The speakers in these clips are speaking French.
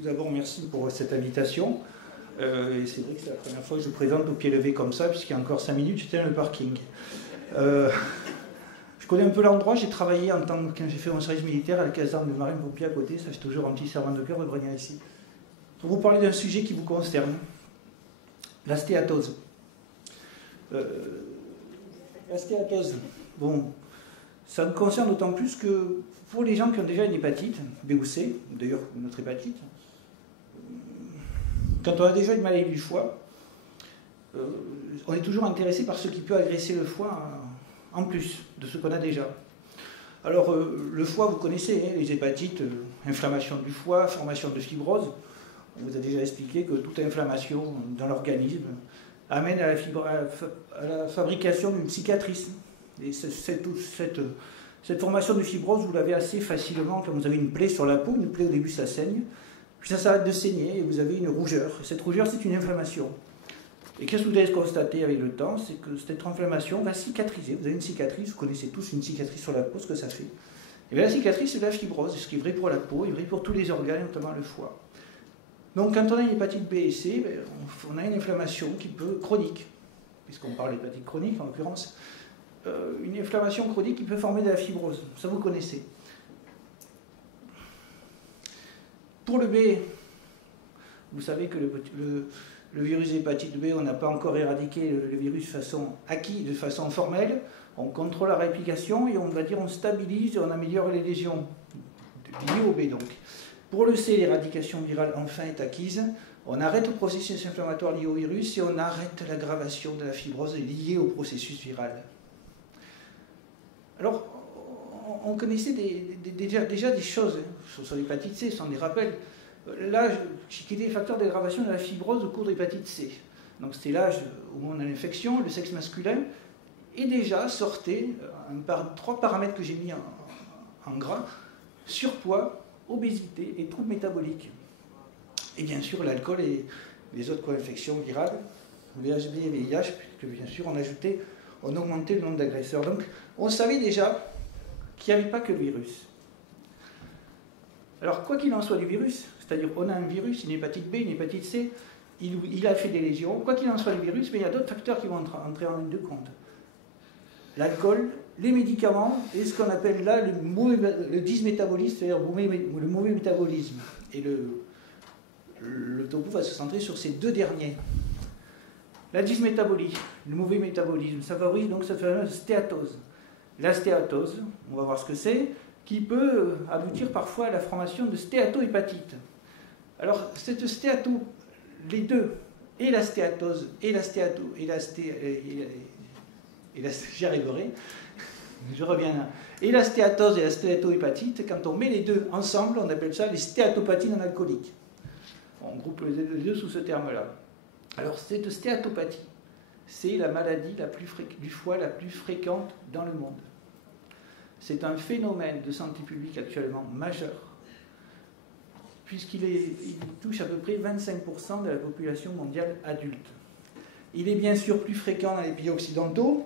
Tout d'abord, merci pour cette invitation. Et c'est vrai que c'est la première fois que je présente au pied levé comme ça, puisqu'il y a encore 5 minutes, j'étais dans le parking. Je connais un peu l'endroit, j'ai travaillé quand j'ai fait mon service militaire à la caserne de marine-pompiers à côté, ça fait toujours un petit servant de cœur de venir ici. Pour vous parler d'un sujet qui vous concerne, la stéatose. La stéatose, bon, ça me concerne d'autant plus que pour les gens qui ont déjà une hépatite, B ou C, d'ailleurs notre hépatite, quand on a déjà une maladie du foie, on est toujours intéressé par ce qui peut agresser le foie en plus de ce qu'on a déjà. Alors le foie, vous connaissez, hein, les hépatites, inflammation du foie, formation de fibrose. On vous a déjà expliqué que toute inflammation dans l'organisme amène à la fabrication d'une cicatrice. Et cette formation de fibrose, vous l'avez assez facilement quand vous avez une plaie sur la peau. Une plaie, au début, ça saigne. Puis ça s'arrête de saigner et vous avez une rougeur. Et cette rougeur, c'est une inflammation. Et qu'est-ce que vous allez constater avec le temps? C'est que cette inflammation va cicatriser. Vous avez une cicatrice, vous connaissez tous une cicatrice sur la peau, ce que ça fait. Et bien la cicatrice, c'est de la fibrose. Ce qui est vrai pour la peau, est vrai pour tous les organes, notamment le foie. Donc quand on a une hépatite B et C, on a une inflammation qui peut chronique, puisqu'on parle d'hépatite chronique en l'occurrence, une inflammation chronique qui peut former de la fibrose. Ça vous connaissez. Pour le B, vous savez que le virus hépatite B, on n'a pas encore éradiqué le virus de façon acquise, de façon formelle. On contrôle la réplication et on va dire on stabilise et on améliore les lésions liées au B donc. Pour le C, l'éradication virale enfin est acquise. On arrête le processus inflammatoire lié au virus et on arrête l'aggravation de la fibrose liée au processus viral. Alors, on connaissait déjà des choses sur l'hépatite C, sans des rappels. L'âge, qui était le facteur d'aggravation de la fibrose au cours de l'hépatite C. Donc c'était l'âge où on a l'infection, le sexe masculin, et déjà sortait 3 paramètres que j'ai mis en gras: surpoids, obésité et troubles métaboliques. Et bien sûr l'alcool et les autres co-infections virales, VHB et VIH, puisque bien sûr on augmentait le nombre d'agresseurs. Donc on savait déjà qu'il n'y avait pas que le virus. Alors quoi qu'il en soit du virus, c'est-à-dire on a un virus, une hépatite B, une hépatite C, il a fait des lésions, quoi qu'il en soit du virus, mais il y a d'autres facteurs qui vont entrer en ligne de compte. L'alcool, les médicaments et ce qu'on appelle là le dysmétabolisme, c'est-à-dire le mauvais métabolisme. Et le topo va se centrer sur ces deux derniers. La dysmétabolie, le mauvais métabolisme, ça favorise donc cette fameuse stéatose. La stéatose, on va voir ce que c'est, qui peut aboutir parfois à la formation de stéatohépatite. Alors, cette les deux, et la stéatose, et la j'y arriverai, je reviens là. Et la stéatose et la stéatohépatite, quand on met les deux ensemble, on appelle ça les stéatopathies non alcooliques. On groupe les deux sous ce terme-là. Alors, cette stéatopathie, c'est la maladie du foie la plus fréquente dans le monde. C'est un phénomène de santé publique actuellement majeur, puisqu'il touche à peu près 25% de la population mondiale adulte. Il est bien sûr plus fréquent dans les pays occidentaux.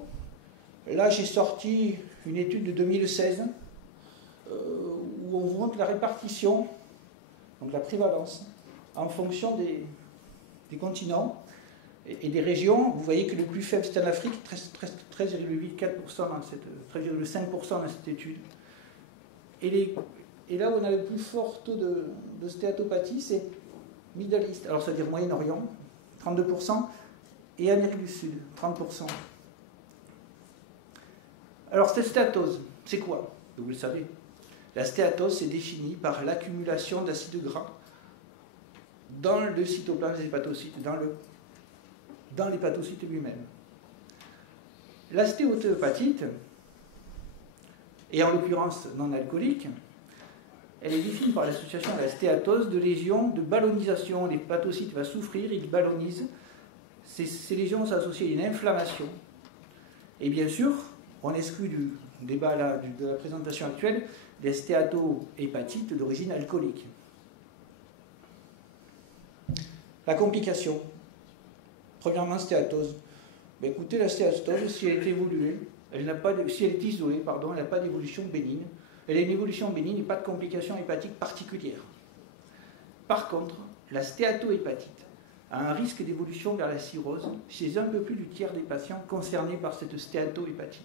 Là, j'ai sorti une étude de 2016 où on vous montre la répartition, donc la prévalence, en fonction des continents et des régions. Vous voyez que le plus faible, c'est en Afrique, 13,5% dans cette étude. Et là où on a le plus fort taux de stéatopathie, c'est Middle East, alors c'est-à-dire Moyen-Orient, 32%, et Amérique du Sud, 30%. Alors cette stéatose, c'est quoi? Vous le savez. La stéatose, c'est défini par l'accumulation d'acides gras dans le cytoplasme des hépatocytes, dans l'hépatocyte lui-même. La stéatohépatite, et en l'occurrence non alcoolique, elle est définie par l'association à la stéatose de lésions de ballonisation. L'hépatocyte va souffrir, il ballonise. Ces lésions sont associées à une inflammation. Et bien sûr, on exclut du débat là, de la présentation actuelle, les stéatohépatites d'origine alcoolique. La complication. Premièrement, stéatose. Ben, écoutez, la stéatose, si elle est évoluée, si elle est isolée, pardon, elle n'a pas d'évolution bénigne. Elle a une évolution bénigne et pas de complications hépatiques particulières. Par contre, la stéatohépatite a un risque d'évolution vers la cirrhose chez un peu plus du tiers des patients concernés par cette stéatohépatite.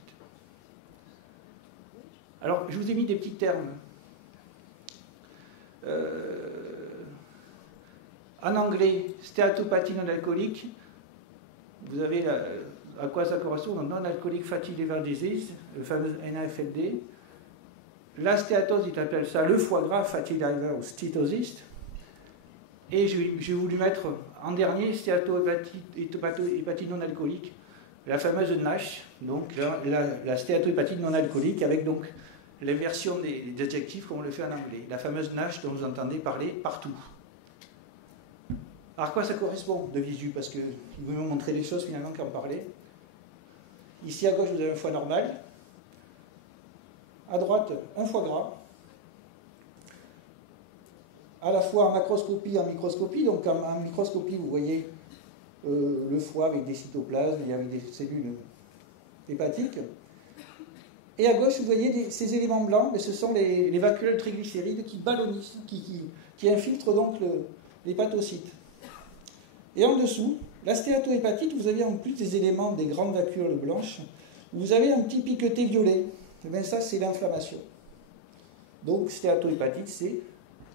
Alors, je vous ai mis des petits termes. En anglais, stéatopathie non alcoolique, vous avez à quoi ça correspond? Non-alcoolic fatty liver disease, le fameux NAFLD. La stéatose, il appelle ça le foie gras, fatty liver ou stéatosis. Et j'ai voulu mettre en dernier stéatohépatite non alcoolique, la fameuse NASH, donc la stéatohépatite non alcoolique, avec donc l'inversion des adjectifs comme on le fait en anglais. La fameuse NASH dont vous entendez parler partout. Alors à quoi ça correspond de visu? Parce qu'il veut me montrer des choses finalement qu'en parler. Ici à gauche vous avez un foie normal. À droite, un foie gras. À la fois en macroscopie et en microscopie. Donc en microscopie, vous voyez le foie avec des cytoplasmes et avec des cellules hépatiques. Et à gauche, vous voyez ces éléments blancs, mais ce sont les vacuoles triglycérides qui ballonnissent, qui infiltrent donc l'hépatocyte. Et en dessous, la stéatohépatite, vous avez en plus des éléments des grandes vacuoles blanches, vous avez un petit piqueté violet. Et bien ça, c'est l'inflammation. Donc stéatohépatite, c'est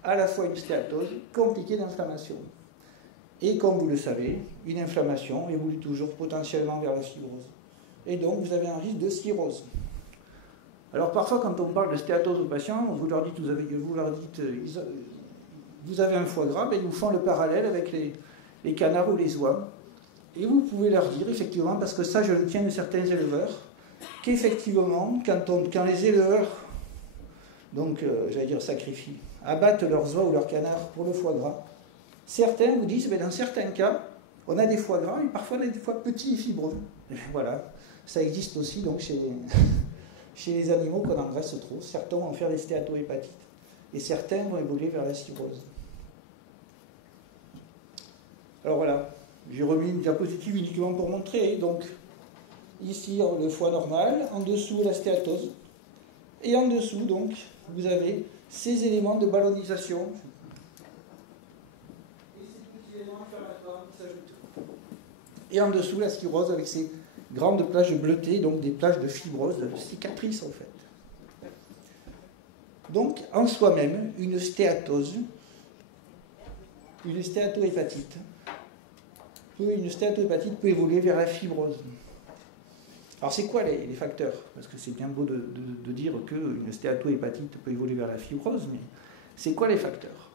à la fois une stéatose compliquée d'inflammation. Et comme vous le savez, une inflammation évolue toujours potentiellement vers la fibrose. Et donc vous avez un risque de cirrhose. Alors parfois quand on parle de stéatose aux patients, vous leur dites vous avez un foie gras, ben, ils vous font le parallèle avec les canards ou les oies. Et vous pouvez leur dire effectivement, parce que ça je le tiens de certains éleveurs, qu'effectivement quand les éleveurs, donc j'allais dire sacrifient, abattent leurs oies ou leurs canards pour le foie gras, certains vous disent, ben, dans certains cas, on a des foie gras et parfois on a des foies petits et fibreux. Et voilà, ça existe aussi donc chez les animaux qu'on engraisse trop. Certains vont faire des stéatohépatites et certains vont évoluer vers la cirrhose. Alors voilà, j'ai remis une diapositive uniquement pour montrer. Donc ici le foie normal, en dessous la stéatose et en dessous donc vous avez ces éléments de ballonisation. Et en dessous la cirrhose avec ces grandes plages bleutées, donc des plages de fibrose, de cicatrices en fait. Donc en soi-même, une stéatohépatite, peut évoluer vers la fibrose. Alors c'est quoi les facteurs? Parce que c'est bien beau de dire qu'une stéatohépatite peut évoluer vers la fibrose, mais c'est quoi les facteurs?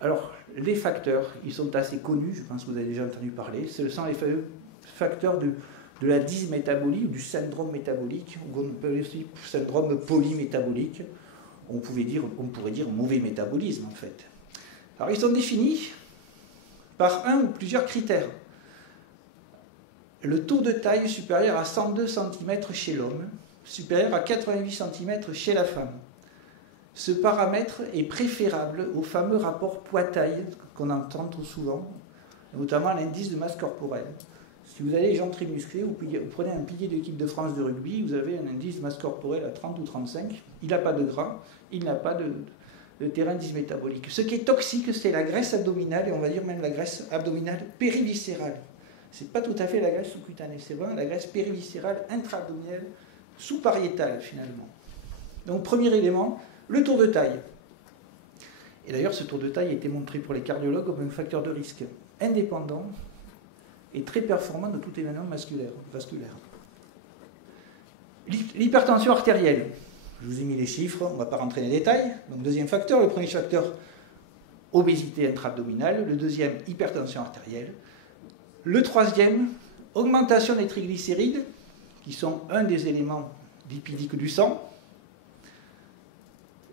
Alors les facteurs, ils sont assez connus, je pense que vous avez déjà entendu parler, ce sont les fameux facteurs de la dysmétabolie ou du syndrome métabolique, ou on peut aussi syndrome polymétabolique, on pourrait dire mauvais métabolisme en fait. Alors ils sont définis par un ou plusieurs critères. Le taux de taille supérieur à 102 cm chez l'homme, supérieur à 88 cm chez la femme. Ce paramètre est préférable au fameux rapport poids-taille qu'on entend trop souvent, notamment l'indice de masse corporelle. Si vous avez les gens très musclés, vous prenez un pilier de l'équipe de France de rugby, vous avez un indice de masse corporelle à 30 ou 35, il n'a pas de gras, il n'a pas de terrain dysmétabolique. Ce qui est toxique, c'est la graisse abdominale, et on va dire même la graisse abdominale périviscérale. Ce n'est pas tout à fait la graisse sous-cutanée, c'est vraiment la graisse périviscérale intra-abdominale, sous-pariétale finalement. Donc premier élément, le tour de taille. Et d'ailleurs, ce tour de taille a été montré pour les cardiologues comme un facteur de risque indépendant et très performant de tout événement vasculaire. L'hypertension artérielle. Je vous ai mis les chiffres, on ne va pas rentrer dans les détails. Donc deuxième facteur, le premier facteur, obésité intra-abdominale. Le deuxième, hypertension artérielle. Le troisième, augmentation des triglycérides, qui sont un des éléments lipidiques du sang.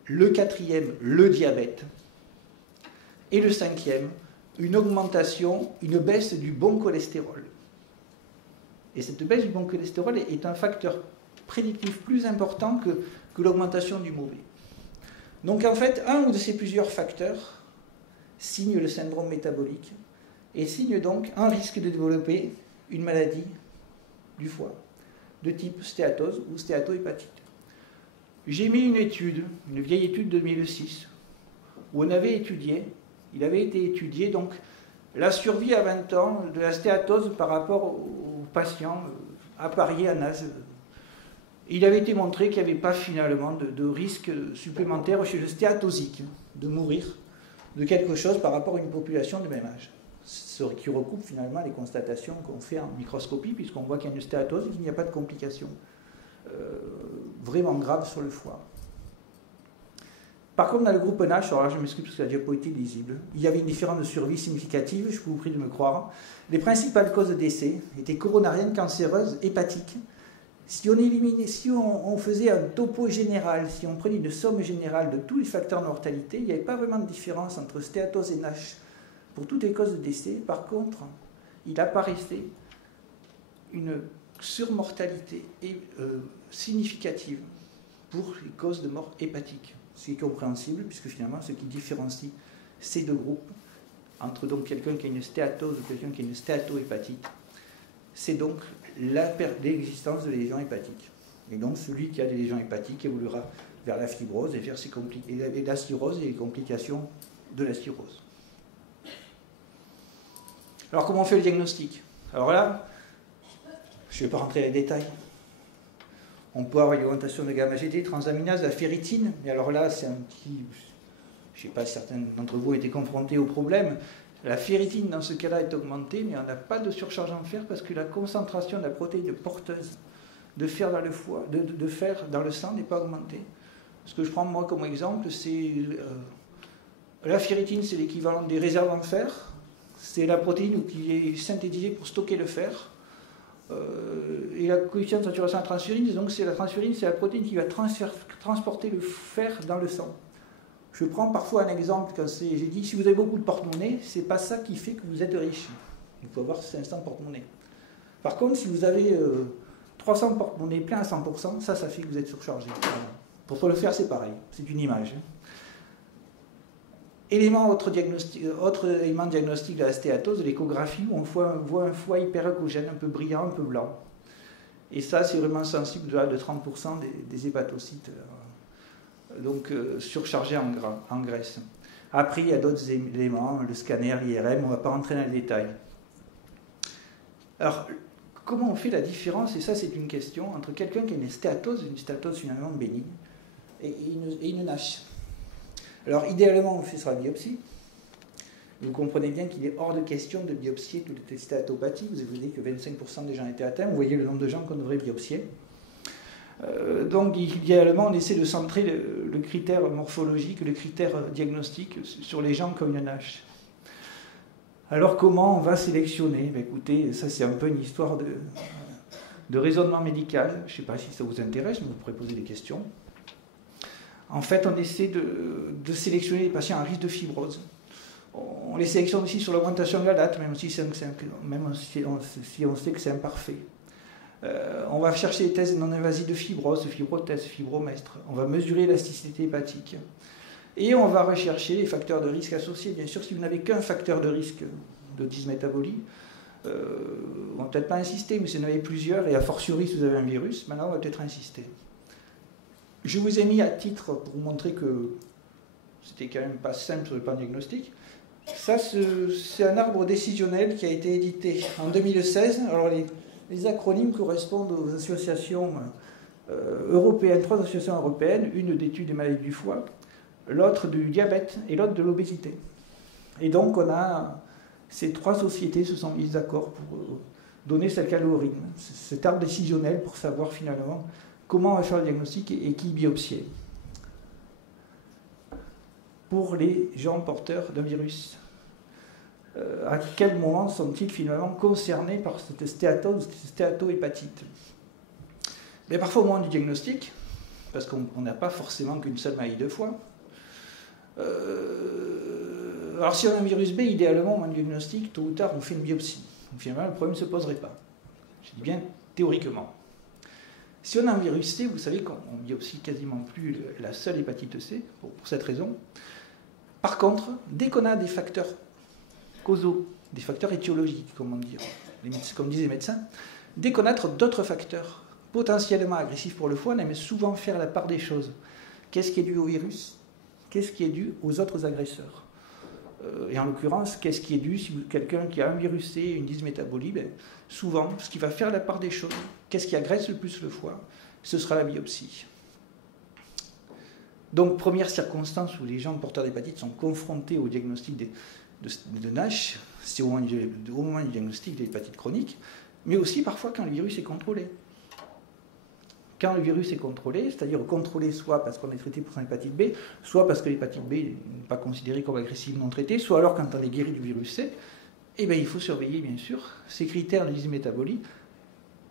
Le quatrième, le diabète. Et le cinquième, une augmentation, une baisse du bon cholestérol. Et cette baisse du bon cholestérol est un facteur prédictif plus important que l'augmentation du mauvais. Donc en fait, un ou de ces plusieurs facteurs signe le syndrome métabolique et signe donc un risque de développer une maladie du foie de type stéatose ou stéatohépatite. J'ai mis une étude, une vieille étude de 2006, où on avait étudié, il avait été étudié donc la survie à 20 ans de la stéatose par rapport aux patients appariés à NAS. Il avait été montré qu'il n'y avait pas finalement de risque supplémentaire chez le stéatosique de mourir de quelque chose par rapport à une population de même âge. Ce qui recoupe finalement les constatations qu'on fait en microscopie, puisqu'on voit qu'il y a une stéatose et qu'il n'y a pas de complications vraiment graves sur le foie. Par contre, dans le groupe NASH, alors là je m'excuse parce que la diapo était lisible, il y avait une différence de survie significative, je vous prie de me croire. Les principales causes de décès étaient coronariennes, cancéreuses, hépatiques. Si on faisait un topo général, si on prenait une somme générale de tous les facteurs de mortalité, il n'y avait pas vraiment de différence entre stéatose et NASH pour toutes les causes de décès. Par contre, il apparaissait une surmortalité significative pour les causes de mort hépatique. Ce qui est compréhensible, puisque finalement, ce qui différencie ces deux groupes, entre donc quelqu'un qui a une stéatose ou quelqu'un qui a une stéatohépatite, c'est donc l'existence de lésions hépatiques. Et donc, celui qui a des lésions hépatiques évoluera vers la fibrose et vers la cirrhose et les complications de la cirrhose. Alors, comment on fait le diagnostic? Alors là, je ne vais pas rentrer dans les détails. On peut avoir une augmentation de gamma-GT, transaminase, la ferritine, mais alors là, c'est un petit... Je ne sais pas si certains d'entre vous ont été confrontés au problème. La ferritine, dans ce cas-là, est augmentée, mais on n'a pas de surcharge en fer parce que la concentration de la protéine porteuse de fer dans le foie, de fer dans le sang n'est pas augmentée. Ce que je prends moi comme exemple, c'est la ferritine, c'est l'équivalent des réserves en fer. C'est la protéine qui est synthétisée pour stocker le fer. Et la coefficient de saturation à la transférine, donc c'est la transférine, c'est la protéine qui va transporter le fer dans le sang. Je prends parfois un exemple quand j'ai dit si vous avez beaucoup de porte-monnaie, c'est pas ça qui fait que vous êtes riche. Il faut avoir 500 porte-monnaie. Par contre, si vous avez 300 porte-monnaie plein à 100%, ça fait que vous êtes surchargé. Pour le faire, c'est pareil. C'est une image. Autre élément diagnostique de la stéatose, de l'échographie, où on voit un foie hyperacogène, un peu brillant, un peu blanc. Et ça, c'est vraiment sensible de 30% des hépatocytes, donc surchargés en graisse. Après, il y a d'autres éléments, le scanner, l'IRM, on ne va pas rentrer dans les détails. Alors, comment on fait la différence, et ça c'est une question, entre quelqu'un qui a une stéatose finalement bénigne, et une NASH? Alors, idéalement, on fait sur la biopsie. Vous comprenez bien qu'il est hors de question de biopsier toutes les stéatopathies. Vous avez dit que 25% des gens étaient atteints. Vous voyez le nombre de gens qu'on devrait biopsier. Donc, idéalement, on essaie de centrer le critère morphologique, le critère diagnostique sur les gens qui ont une NASH. Alors, comment on va sélectionner? Écoutez, ça c'est un peu une histoire de raisonnement médical. Je ne sais pas si ça vous intéresse, mais vous pourrez poser des questions. En fait, on essaie de sélectionner les patients à risque de fibrose. On les sélectionne aussi sur l'augmentation de la date, même si on sait que c'est imparfait. On va chercher les tests non invasifs de fibrose, fibrotest, fibromestre. On va mesurer l'élasticité hépatique. Et on va rechercher les facteurs de risque associés. Bien sûr, si vous n'avez qu'un facteur de risque de dysmétabolie, on ne va peut-être pas insister, mais si vous en avez plusieurs, et a fortiori si vous avez un virus, maintenant on va peut-être insister. Je vous ai mis à titre pour vous montrer que c'était quand même pas simple sur le plan diagnostic. Ça, c'est un arbre décisionnel qui a été édité en 2016. Alors les acronymes correspondent aux associations européennes, 3 associations européennes, une d'études des maladies du foie, l'autre du diabète et l'autre de l'obésité. Et donc on a ces 3 sociétés se sont mises d'accord pour donner cet algorithme, cet arbre décisionnel pour savoir finalement comment on va faire le diagnostic et qui biopsier. Pour les gens porteurs d'un virus, à quel moment sont-ils finalement concernés par cette stéatose, cette stéatohépatite? Mais parfois au moment du diagnostic, parce qu'on n'a pas forcément qu'une seule maladie de foie. Alors si on a un virus B, idéalement au moment du diagnostic, tôt ou tard on fait une biopsie. Donc finalement le problème ne se poserait pas. Je dis bien théoriquement. Si on a un virus C, vous savez qu'on biopsie quasiment plus la seule hépatite C, pour cette raison. Par contre, dès qu'on a des facteurs causaux, des facteurs étiologiques, comme disent les médecins, dès qu'on a d'autres facteurs potentiellement agressifs pour le foie, on aime souvent faire la part des choses. Qu'est-ce qui est dû au virus? qu'est-ce qui est dû aux autres agresseurs. Et en l'occurrence, qu'est-ce qui est dû si quelqu'un qui a un virus C, une dysmétabolie, ben, souvent, ce qui va faire la part des choses, qu'est-ce qui agresse le plus le foie, ce sera la biopsie. Donc, première circonstance où les gens porteurs d'hépatite sont confrontés au diagnostic de NASH, c'est au moment du diagnostic de l'hépatite chronique, mais aussi parfois quand le virus est contrôlé. Quand le virus est contrôlé, c'est-à-dire contrôlé soit parce qu'on est traité pour son hépatite B, soit parce que l'hépatite B n'est pas considérée comme agressive non traitée, soit alors quand on est guéri du virus C, eh bien, il faut surveiller bien sûr ces critères de dysmétabolie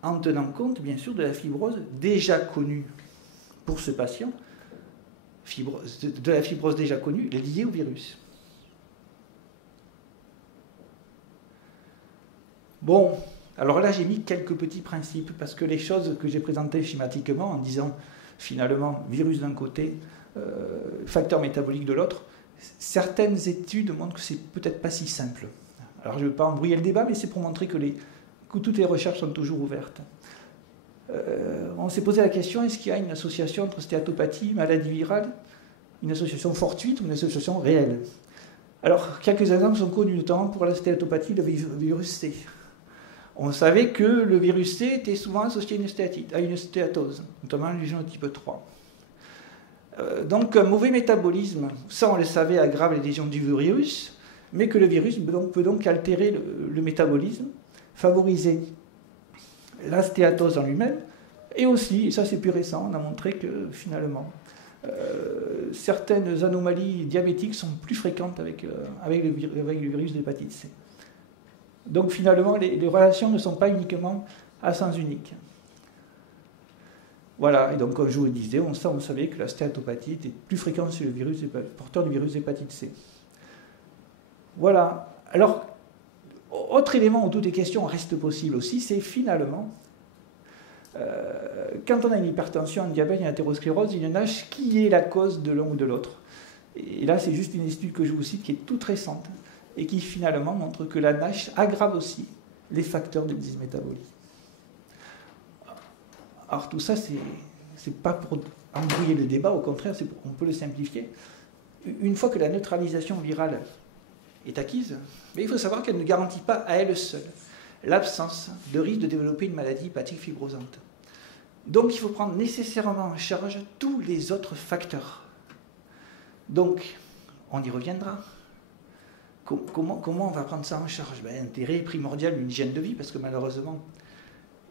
en tenant compte bien sûr de la fibrose déjà connue pour ce patient, de la fibrose déjà connue liée au virus. Bon, alors là j'ai mis quelques petits principes parce que les choses que j'ai présentées schématiquement en disant finalement virus d'un côté, facteur métabolique de l'autre, certaines études montrent que c'est peut-être pas si simple. Alors je ne vais pas embrouiller le débat, mais c'est pour montrer que toutes les recherches sont toujours ouvertes. On s'est posé la question, est-ce qu'il y a une association entre stéatopathie, maladie virale, une association fortuite ou une association réelle? Alors, quelques exemples sont connus, notamment pour la stéatopathie, le virus C. On savait que le virus C était souvent associé à une stéatose, notamment le génotype 3. Donc, un mauvais métabolisme, ça on le savait, aggrave les lésions du virus, mais que le virus peut donc altérer le métabolisme, favoriser la stéatose en lui-même, et aussi, et ça c'est plus récent, on a montré que finalement, certaines anomalies diabétiques sont plus fréquentes avec le virus d'hépatite C. Donc finalement, les relations ne sont pas uniquement à sens unique. Voilà, et donc comme je vous le disais, on savait que la stéatopathie était plus fréquente chez le porteur du virus d'hépatite C. Voilà. Alors, autre élément où toutes les questions restent possibles aussi, c'est finalement, quand on a une hypertension, un diabète, une athérosclérose, une NASH, qui est la cause de l'un ou de l'autre? Et là, c'est juste une étude que je vous cite qui est toute récente et qui finalement montre que la NASH aggrave aussi les facteurs de dysmétabolie. Alors tout ça, c'est pas pour embrouiller le débat, au contraire, on peut le simplifier. Une fois que la neutralisation virale est acquise, mais il faut savoir qu'elle ne garantit pas à elle seule l'absence de risque de développer une maladie hépatique fibrosante. Donc il faut prendre nécessairement en charge tous les autres facteurs. Donc, on y reviendra. Comment on va prendre ça en charge? L'intérêt primordial d'une hygiène de vie, parce que malheureusement,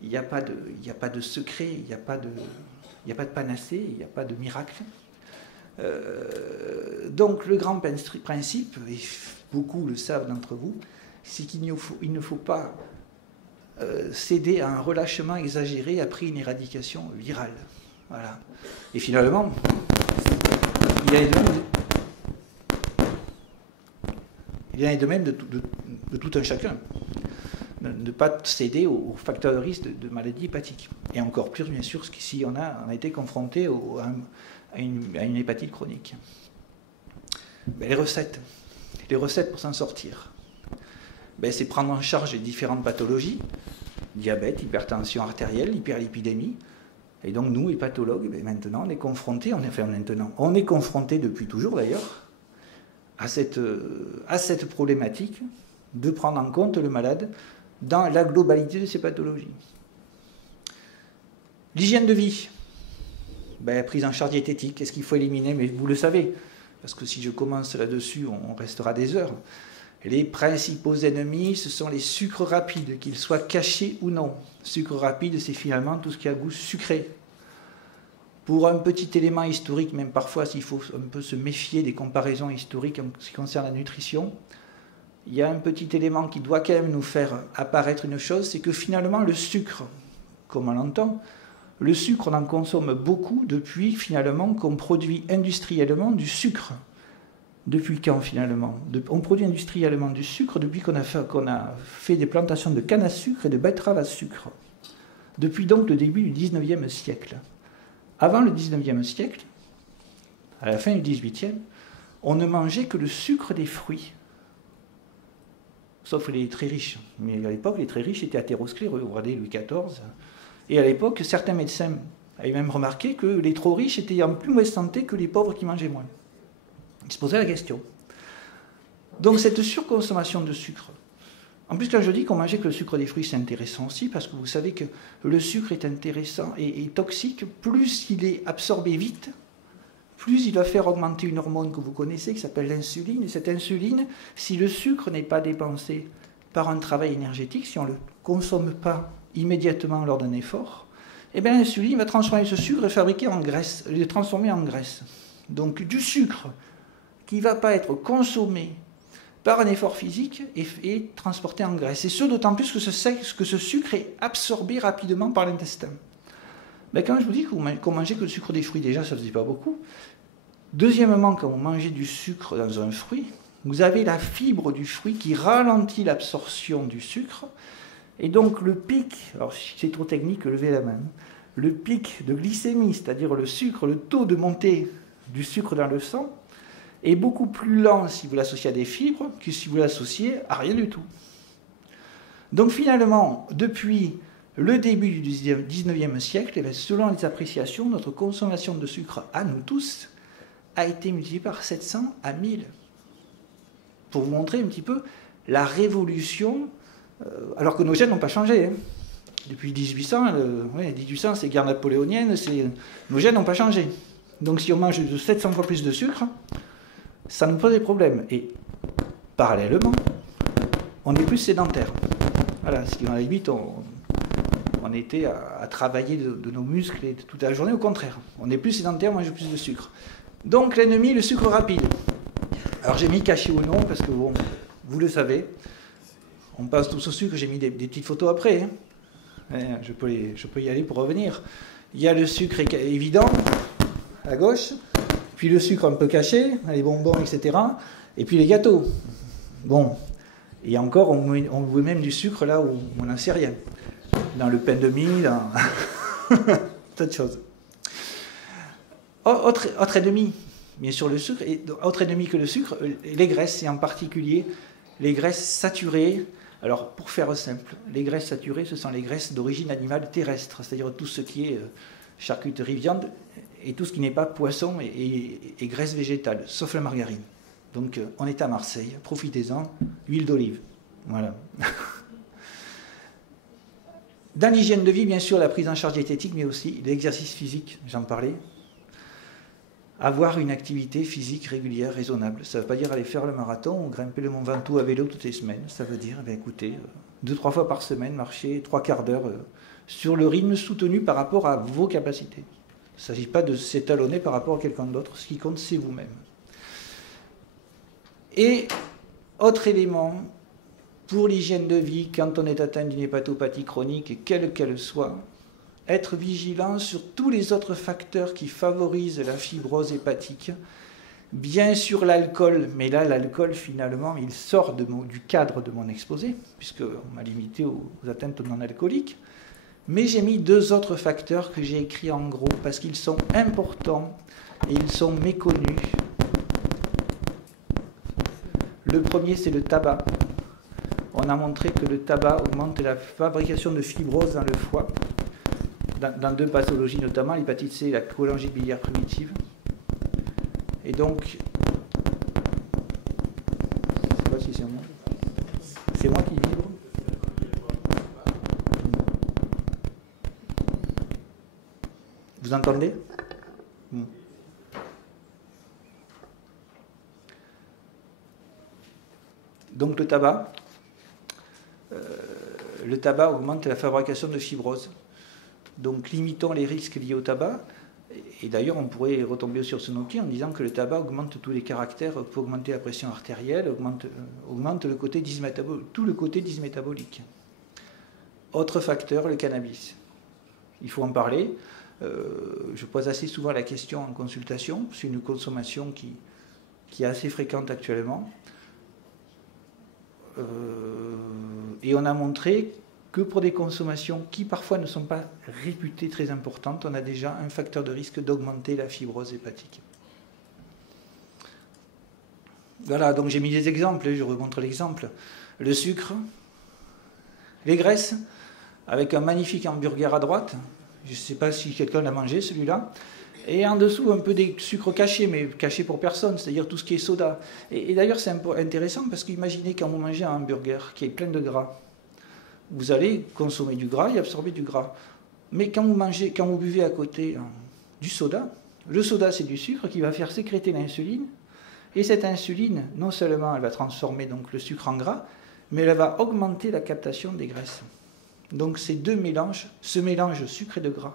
il n'y a pas de secret, il n'y a pas de panacée, il n'y a pas de miracle. Donc le grand principe, et beaucoup le savent d'entre vous, c'est qu'il ne faut pas céder à un relâchement exagéré après une éradication virale. Voilà. Et finalement, il y en a de même de tout un chacun. Ne pas céder aux facteurs de risque de maladie hépatique. Et encore plus, bien sûr, si on a été confronté à une hépatite chronique. Les recettes pour s'en sortir, c'est prendre en charge les différentes pathologies, diabète, hypertension artérielle, hyperlipidémie. Et donc nous, hépatologues, maintenant, on est confrontés, on est confrontés depuis toujours d'ailleurs, à cette problématique de prendre en compte le malade dans la globalité de ces pathologies. L'hygiène de vie, prise en charge diététique, est-ce qu'il faut éliminer? Mais vous le savez, parce que si je commence là-dessus, on restera des heures. Les principaux ennemis, ce sont les sucres rapides, qu'ils soient cachés ou non. Sucre rapide, c'est finalement tout ce qui a goût sucré. Pour un petit élément historique, même parfois s'il faut un peu se méfier des comparaisons historiques en ce qui concerne la nutrition, il y a un petit élément qui doit quand même nous faire apparaître une chose, c'est que finalement le sucre, comme on l'entend, le sucre on en consomme beaucoup depuis finalement qu'on produit industriellement du sucre. Depuis quand finalement? On produit industriellement du sucre depuis qu'on a fait des plantations de canne à sucre et de betteraves à sucre. Depuis donc le début du 19e siècle. Avant le 19e siècle, à la fin du 18e, on ne mangeait que le sucre des fruits. Sauf les très riches. Mais à l'époque, les très riches étaient athéroscléreux. Vous regardez Louis XIV. Et à l'époque, certains médecins avaient même remarqué que les trop riches étaient en plus mauvaise santé que les pauvres qui mangeaient moins. Il se posait la question. Donc cette surconsommation de sucre, en plus quand je dis qu'on mangeait que le sucre des fruits, c'est intéressant aussi, parce que vous savez que le sucre est intéressant et toxique, plus il est absorbé vite, plus il va faire augmenter une hormone que vous connaissez, qui s'appelle l'insuline. Et cette insuline, si le sucre n'est pas dépensé par un travail énergétique, si on ne le consomme pas immédiatement lors d'un effort, eh bien l'insuline va transformer ce sucre et fabriquer en graisse, le transformer en graisse. Donc du sucre qui ne va pas être consommé par un effort physique et transporté en graisse. Et ce, d'autant plus que ce sucre est absorbé rapidement par l'intestin. Mais quand je vous dis qu'on mangeait que le sucre des fruits, déjà, ça ne faisait pas beaucoup. Deuxièmement, quand vous mangez du sucre dans un fruit, vous avez la fibre du fruit qui ralentit l'absorption du sucre. Et donc le pic, alors si c'est trop technique, levez la main, le pic de glycémie, c'est-à-dire le sucre, le taux de montée du sucre dans le sang, est beaucoup plus lent si vous l'associez à des fibres que si vous l'associez à rien du tout. Donc finalement, depuis le début du 19e siècle, selon les appréciations, notre consommation de sucre à nous tous a été multipliée par 700 à 1000. Pour vous montrer un petit peu la révolution, alors que nos gènes n'ont pas changé. Hein. Depuis 1800, 1800 c'est guerre napoléonienne, nos gènes n'ont pas changé. Donc si on mange de 700 fois plus de sucre, ça nous pose des problèmes. Et parallèlement, on est plus sédentaire. Voilà, ce qui, à la limite, on était à travailler de nos muscles et toute la journée, au contraire. On est plus sédentaire, on mange plus de sucre. Donc l'ennemi, le sucre rapide. Alors j'ai mis caché ou non, parce que bon, vous le savez, on passe tous au sucre, j'ai mis des petites photos après. Hein. Je peux y aller pour revenir. Il y a le sucre évident, à gauche, puis le sucre un peu caché, les bonbons, etc. Et puis les gâteaux. Bon, et encore, on veut même du sucre là où on n'en sait rien. Dans le pain de mie, dans tas de choses. Autre ennemi, bien sûr le sucre, et autre ennemi que le sucre, les graisses, et en particulier les graisses saturées. Alors pour faire simple, les graisses saturées, ce sont les graisses d'origine animale terrestre, c'est-à-dire tout ce qui est charcuterie, viande, et tout ce qui n'est pas poisson et graisse végétale, sauf la margarine. Donc on est à Marseille, profitez-en, huile d'olive. Voilà. Dans l'hygiène de vie, bien sûr, la prise en charge diététique, mais aussi l'exercice physique, j'en parlais. Avoir une activité physique régulière, raisonnable. Ça ne veut pas dire aller faire le marathon ou grimper le Mont Ventoux à vélo toutes les semaines. Ça veut dire, écoutez, 2-3 fois par semaine, marcher 3 quarts d'heure sur le rythme soutenu par rapport à vos capacités. Il ne s'agit pas de s'étalonner par rapport à quelqu'un d'autre. Ce qui compte, c'est vous-même. Et, autre élément, pour l'hygiène de vie, quand on est atteint d'une hépatopathie chronique, quelle qu'elle soit, être vigilant sur tous les autres facteurs qui favorisent la fibrose hépatique. Bien sûr l'alcool, mais là l'alcool finalement il sort du cadre de mon exposé, puisqu'on m'a limité aux atteintes non alcooliques. Mais j'ai mis 2 autres facteurs que j'ai écrits en gros, parce qu'ils sont importants et ils sont méconnus. Le premier c'est le tabac. On a montré que le tabac augmente la fabrication de fibrose dans le foie, dans 2 pathologies notamment, l'hépatite C et la cholangite biliaire primitive. Et donc, je ne sais pas si c'est moi. C'est moi qui vibre. Vous entendez ? Donc le tabac augmente la fabrication de fibrose. Donc limitons les risques liés au tabac. Et d'ailleurs, on pourrait retomber sur ce nom-ci en disant que le tabac augmente tous les caractères, peut augmenter la pression artérielle, augmente le côté tout le côté dysmétabolique. Autre facteur, le cannabis. Il faut en parler. Je pose assez souvent la question en consultation. C'est une consommation qui est assez fréquente actuellement. Et on a montré que pour des consommations qui parfois ne sont pas réputées très importantes, on a déjà un facteur de risque d'augmenter la fibrose hépatique. Voilà, donc j'ai mis des exemples, je remontre l'exemple. Le sucre, les graisses, avec un magnifique hamburger à droite, je ne sais pas si quelqu'un l'a mangé celui-là, Et en dessous, un peu des sucres cachés, mais cachés pour personne, c'est-à-dire tout ce qui est soda. Et d'ailleurs, c'est intéressant parce qu'imaginez quand vous mangez un hamburger qui est plein de gras, vous allez consommer du gras et absorber du gras. Mais quand vous buvez à côté du soda, le soda c'est du sucre qui va faire sécréter l'insuline. Et cette insuline, non seulement elle va transformer donc le sucre en gras, mais elle va augmenter la captation des graisses. Donc ces deux mélanges, ce mélange sucre et de gras,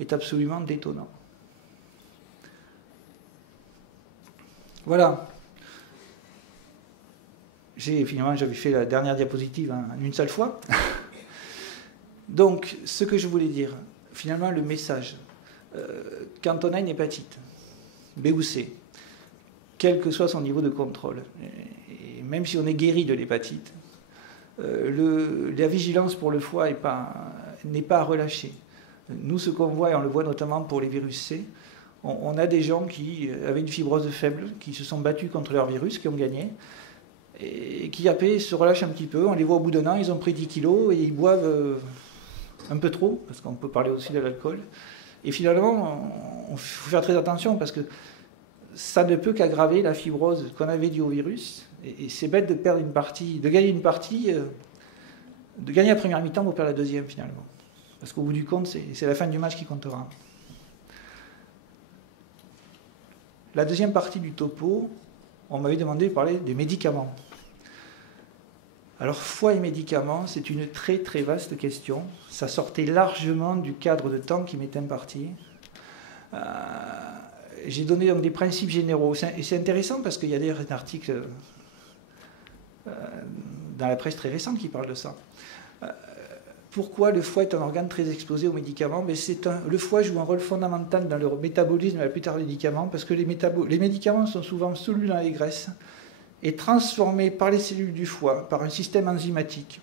est absolument détonnant. Voilà. Finalement, j'avais fait la dernière diapositive en une seule fois. Donc, ce que je voulais dire, finalement, le message, quand on a une hépatite, B ou C, quel que soit son niveau de contrôle, et même si on est guéri de l'hépatite, la vigilance pour le foie n'est pas à relâcher. Nous, ce qu'on voit, et on le voit notamment pour les virus C, on a des gens qui avaient une fibrose faible, qui se sont battus contre leur virus, qui ont gagné, et qui après se relâchent un petit peu. On les voit au bout d'un an, ils ont pris 10 kilos et ils boivent un peu trop, parce qu'on peut parler aussi de l'alcool. Et finalement, il faut faire très attention, parce que ça ne peut qu'aggraver la fibrose qu'on avait due au virus. Et c'est bête de perdre une partie, de gagner une partie, de gagner la première mi-temps pour perdre la deuxième finalement. Parce qu'au bout du compte, c'est la fin du match qui comptera. La deuxième partie du topo, on m'avait demandé de parler des médicaments. Alors, foie et médicaments, c'est une très très vaste question. Ça sortait largement du cadre de temps qui m'est imparti. J'ai donné donc des principes généraux. Et c'est intéressant parce qu'il y a des articles dans la presse très récente qui parlent de ça. Pourquoi le foie est un organe très exposé aux médicaments? Mais le foie joue un rôle fondamental dans le métabolisme et la plupart des médicaments, parce que les médicaments sont souvent solubles dans les graisses et transformés par les cellules du foie, par un système enzymatique.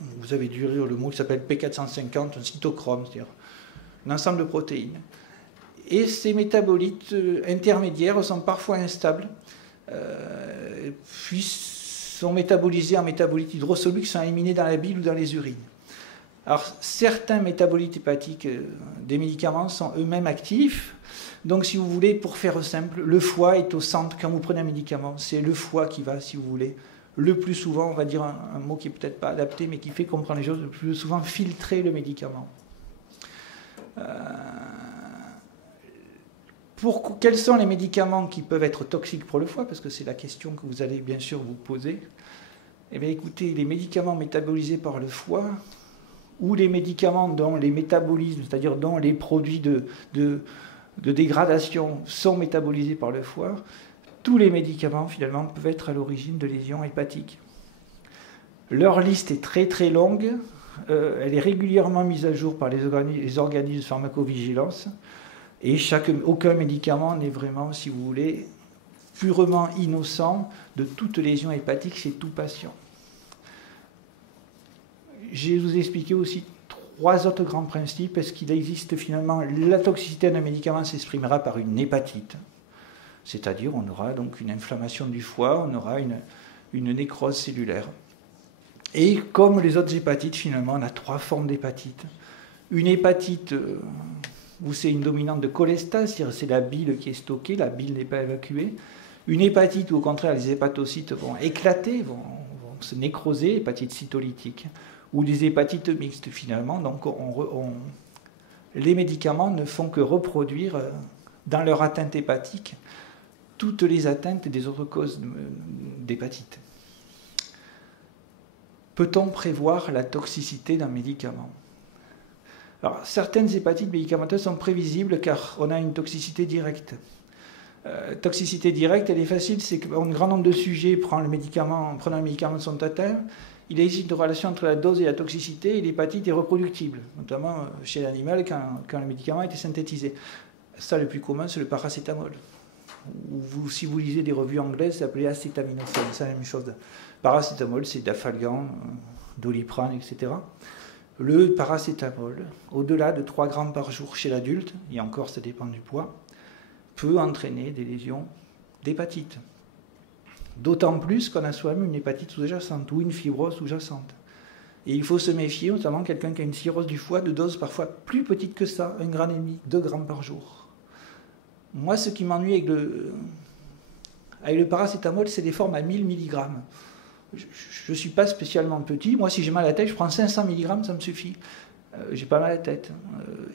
Vous avez dû lire le mot qui s'appelle P450, un cytochrome, c'est-à-dire un ensemble de protéines. Et ces métabolites intermédiaires sont parfois instables, puis sont métabolisés en métabolites hydrosolubles qui sont éliminés dans la bile ou dans les urines. Alors, certains métabolites hépatiques des médicaments sont eux-mêmes actifs. Donc, si vous voulez, pour faire simple, le foie est au centre. Quand vous prenez un médicament, c'est le foie qui va, si vous voulez, le plus souvent, on va dire un mot qui n'est peut-être pas adapté, mais qui fait comprendre les choses, le plus souvent filtrer le médicament. Quels sont les médicaments qui peuvent être toxiques pour le foie? Parce que c'est la question que vous allez bien sûr vous poser. Eh bien, écoutez, les médicaments métabolisés par le foie, ou les médicaments dont les métabolismes, c'est-à-dire dont les produits de dégradation sont métabolisés par le foie, tous les médicaments, finalement, peuvent être à l'origine de lésions hépatiques. Leur liste est très très longue, elle est régulièrement mise à jour par les organismes de pharmacovigilance, et aucun médicament n'est vraiment, si vous voulez, purement innocent de toute lésion hépatique chez tout patient. Je vous ai expliqué aussi 3 autres grands principes. Est-ce qu'il existe finalement, la toxicité d'un médicament s'exprimera par une hépatite, c'est-à-dire on aura donc une inflammation du foie, on aura une nécrose cellulaire. Et comme les autres hépatites, finalement, on a 3 formes d'hépatite. Une hépatite où c'est une dominante de cholestase, c'est-à-dire c'est la bile qui est stockée, la bile n'est pas évacuée. Une hépatite où au contraire les hépatocytes vont éclater, vont se nécroser, hépatite cytolytique. Ou des hépatites mixtes finalement. Donc les médicaments ne font que reproduire dans leur atteinte hépatique toutes les atteintes des autres causes d'hépatite. Peut-on prévoir la toxicité d'un médicament? Alors, certaines hépatites médicamenteuses sont prévisibles car on a une toxicité directe. Toxicité directe, elle est facile, c'est qu'un grand nombre de sujets prenant un médicament sont atteints. Il existe une relation entre la dose et la toxicité, et l'hépatite est reproductible, notamment chez l'animal quand le médicament a été synthétisé. Ça, le plus commun, c'est le paracétamol. Si vous lisez des revues anglaises, c'est appelé acétaminophène, c'est la même chose. Paracétamol, c'est Dafalgan, Doliprane, etc. Le paracétamol, au-delà de 3 grammes par jour chez l'adulte, et encore ça dépend du poids, peut entraîner des lésions d'hépatite. D'autant plus qu'on a soi-même une hépatite sous-jacente ou une fibrose sous-jacente. Et il faut se méfier, notamment quelqu'un qui a une cirrhose du foie de dose parfois plus petite que ça, 1,5 g, 2 grammes par jour. Moi, ce qui m'ennuie avec le paracétamol, c'est des formes à 1000 mg. Je ne suis pas spécialement petit. Moi, si j'ai mal à la tête, je prends 500 mg, ça me suffit. J'ai pas mal à la tête.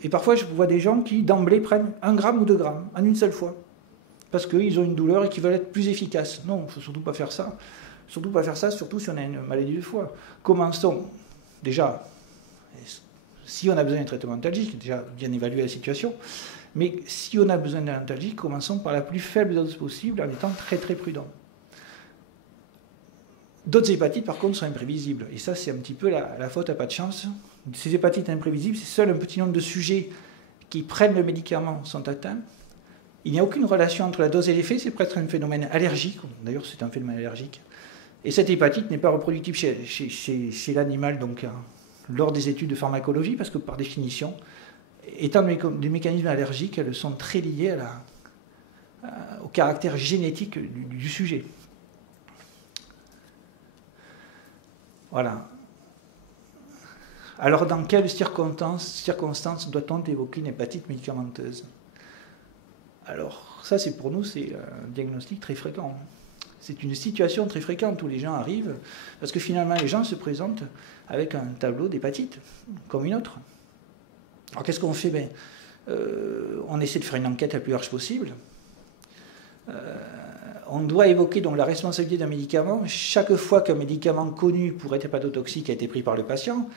Et parfois, je vois des gens qui, d'emblée, prennent 1 gramme ou 2 grammes en une seule fois. Parce qu'ils ont une douleur et qu'ils veulent être plus efficaces. Non, il ne faut surtout pas faire ça. Surtout pas faire ça, surtout si on a une maladie du foie. Commençons, déjà, si on a besoin d'un traitement antalgique, déjà bien évaluer la situation, mais si on a besoin d'un antalgique, commençons par la plus faible dose possible en étant très très prudent. D'autres hépatites, par contre, sont imprévisibles. Et ça, c'est un petit peu la faute à pas de chance. Ces hépatites imprévisibles, c'est seul un petit nombre de sujets qui prennent le médicament sont atteints. Il n'y a aucune relation entre la dose et l'effet, c'est presque un phénomène allergique. D'ailleurs, c'est un phénomène allergique. Et cette hépatite n'est pas reproductible chez l'animal, donc lors des études de pharmacologie, parce que par définition, étant des mécanismes allergiques, elles sont très liées au caractère génétique du sujet. Voilà. Alors, dans quelles circonstances doit-on évoquer une hépatite médicamenteuse? Alors, ça, pour nous, c'est un diagnostic très fréquent. C'est une situation très fréquente où les gens arrivent, parce que finalement, les gens se présentent avec un tableau d'hépatite, comme une autre. Alors, qu'est-ce qu'on fait? On essaie de faire une enquête la plus large possible. On doit évoquer donc la responsabilité d'un médicament chaque fois qu'un médicament connu pour être hépatotoxique a été pris par le patient,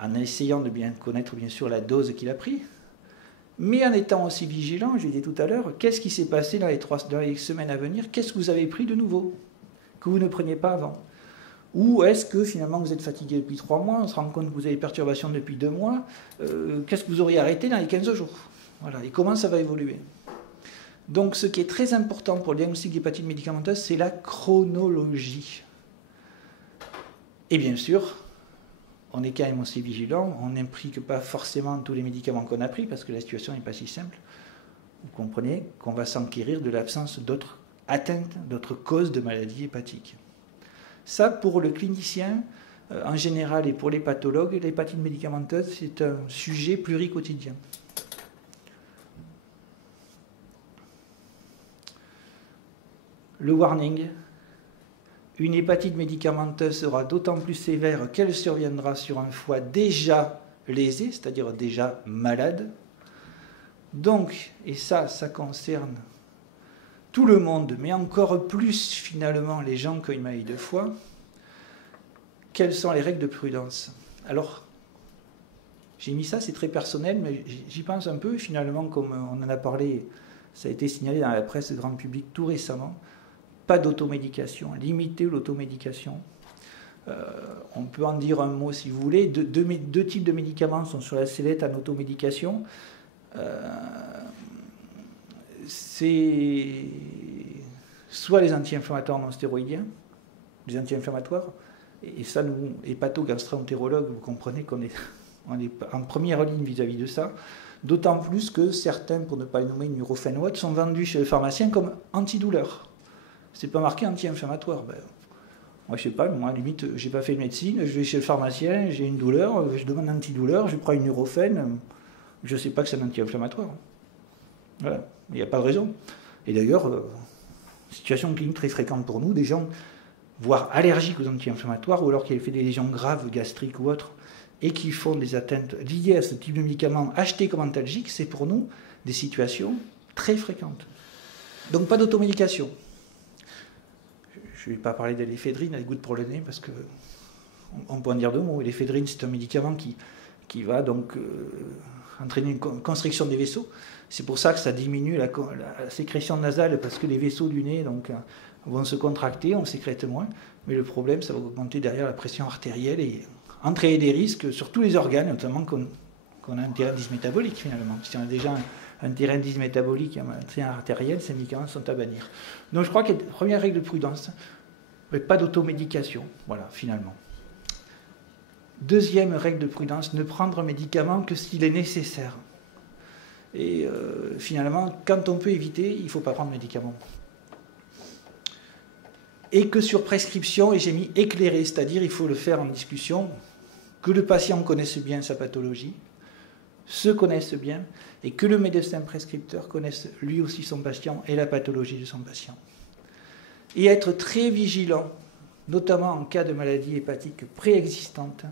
en essayant de bien connaître, bien sûr, la dose qu'il a pris, mais en étant aussi vigilant, je l'ai dit tout à l'heure, qu'est-ce qui s'est passé dans les semaines à venir? Qu'est-ce que vous avez pris de nouveau que vous ne preniez pas avant? Ou est-ce que finalement vous êtes fatigué depuis 3 mois, on se rend compte que vous avez des perturbations depuis 2 mois, qu'est-ce que vous auriez arrêté dans les 15 jours? Voilà, et comment ça va évoluer? Donc ce qui est très important pour le diagnostic d'hépatite médicamenteuse, c'est la chronologie. Et bien sûr, on est quand même aussi vigilant, on n'implique pas forcément tous les médicaments qu'on a pris, parce que la situation n'est pas si simple. Vous comprenez qu'on va s'enquérir de l'absence d'autres atteintes, d'autres causes de maladies hépatiques. Ça, pour le clinicien, en général, et pour les pathologues, l'hépatite médicamenteuse, c'est un sujet pluriquotidien. Le warning, une hépatite médicamenteuse sera d'autant plus sévère qu'elle surviendra sur un foie déjà lésé, c'est-à-dire déjà malade. Donc, et ça concerne tout le monde, mais encore plus finalement les gens qui ont une maladie de foie, quelles sont les règles de prudence? Alors, j'ai mis ça, c'est très personnel, mais j'y pense un peu, finalement, comme on en a parlé, ça a été signalé dans la presse grand public tout récemment. Pas d'automédication, limiter l'automédication. On peut en dire un mot si vous voulez. Deux types de médicaments sont sur la sellette en automédication. C'est soit les anti-inflammatoires non stéroïdiens, les anti-inflammatoires, et ça, nous, hépato-gastro-entérologues, vous comprenez qu'on est en première ligne vis-à-vis de ça, d'autant plus que certains, pour ne pas les nommer, Nurofen ou autres, sont vendus chez les pharmaciens comme antidouleurs. C'est pas marqué anti-inflammatoire. Moi, je sais pas, moi, à la limite, j'ai pas fait de médecine, je vais chez le pharmacien, j'ai une douleur, je demande un antidouleur, je prends une Nurofen, je sais pas que c'est un anti-inflammatoire. Voilà, il n'y a pas de raison. Et d'ailleurs, situation clinique très fréquente pour nous, des gens, voire allergiques aux anti-inflammatoires, ou alors qui avaient fait des lésions graves, gastriques ou autres, et qui font des atteintes liées à ce type de médicaments achetés comme antalgiques, c'est pour nous des situations très fréquentes. Donc pas d'automédication. Je ne vais pas parler de l'éphédrine, elle goutte pour le nez, parce qu'on peut en dire 2 mots. L'éphédrine, c'est un médicament qui va donc entraîner une constriction des vaisseaux. C'est pour ça que ça diminue la sécrétion nasale, parce que les vaisseaux du nez donc, vont se contracter, on sécrète moins. Mais le problème, ça va augmenter derrière la pression artérielle et entraîner des risques sur tous les organes, notamment qu'on a un terrain dysmétabolique finalement. Si on a déjà un terrain dysmétabolique et un terrain artériel, ces médicaments sont à bannir. Donc je crois que la première règle de prudence, mais pas d'automédication, voilà, finalement. Deuxième règle de prudence, ne prendre un médicament que s'il est nécessaire. Et finalement, quand on peut éviter, il ne faut pas prendre de médicament. Et que sur prescription, et j'ai mis éclairé, c'est-à-dire il faut le faire en discussion, que le patient connaisse bien sa pathologie, se connaisse bien, et que le médecin prescripteur connaisse lui aussi son patient et la pathologie de son patient. Et être très vigilant, notamment en cas de maladie hépatique préexistante,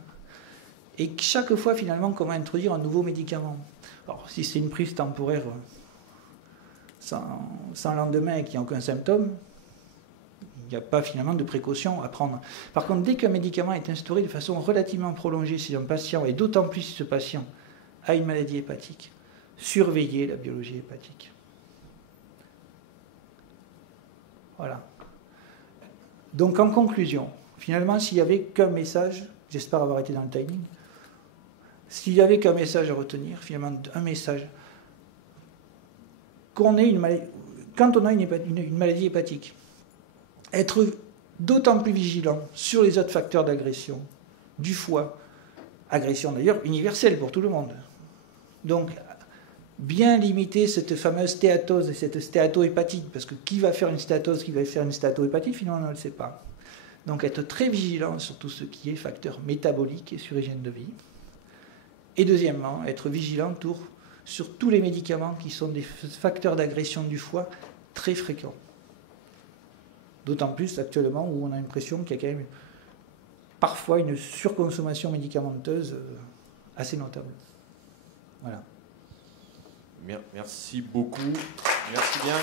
et chaque fois finalement comment introduire un nouveau médicament. Alors si c'est une prise temporaire sans lendemain et qu'il n'y a aucun symptôme, il n'y a pas finalement de précaution à prendre. Par contre, dès qu'un médicament est instauré de façon relativement prolongée si un patient, et d'autant plus si ce patient a une maladie hépatique, surveillez la biologie hépatique. Voilà. Donc en conclusion, finalement, s'il n'y avait qu'un message, j'espère avoir été dans le timing, s'il n'y avait qu'un message à retenir, finalement un message, quand on a une maladie hépatique, être d'autant plus vigilant sur les autres facteurs d'agression du foie, agression d'ailleurs universelle pour tout le monde. Donc, bien limiter cette fameuse stéatose et cette stéatohépatite, parce que qui va faire une stéatose, qui va faire une stéatohépatite, finalement on ne le sait pas. Donc être très vigilant sur tout ce qui est facteur métabolique et sur hygiène de vie. Et deuxièmement, être vigilant sur tous les médicaments qui sont des facteurs d'agression du foie très fréquents. D'autant plus actuellement où on a l'impression qu'il y a quand même parfois une surconsommation médicamenteuse assez notable. Voilà. Merci beaucoup. Merci bien.